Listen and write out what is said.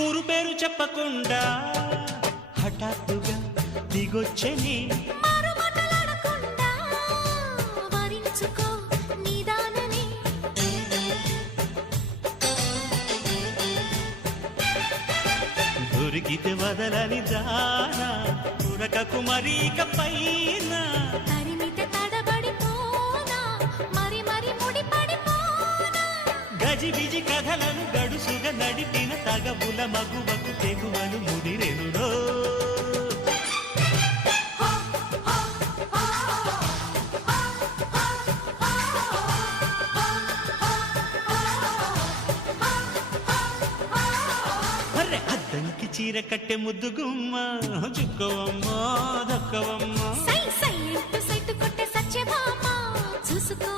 ఊరు పేరు చెప్పకుండా హఠాత్తుగా దిగొచ్చని దొరికితే వదలని దానా ఉరకకు మరీక పైన తరిమితే తడబడిపోనా మరి మరి ముడిపడిపోనా గజిబిజి కథలను గడుసుగా నడిపిన తగబుల మగువకు తెగువలు ముదిరెనురో అద్దంకి చీర కట్టె ముద్దు గుమ్మ జుక్కవమ్మా దక్కవమ్మా సై సై అంటూ సైటు కొట్టే సత్యభామ చూసుకో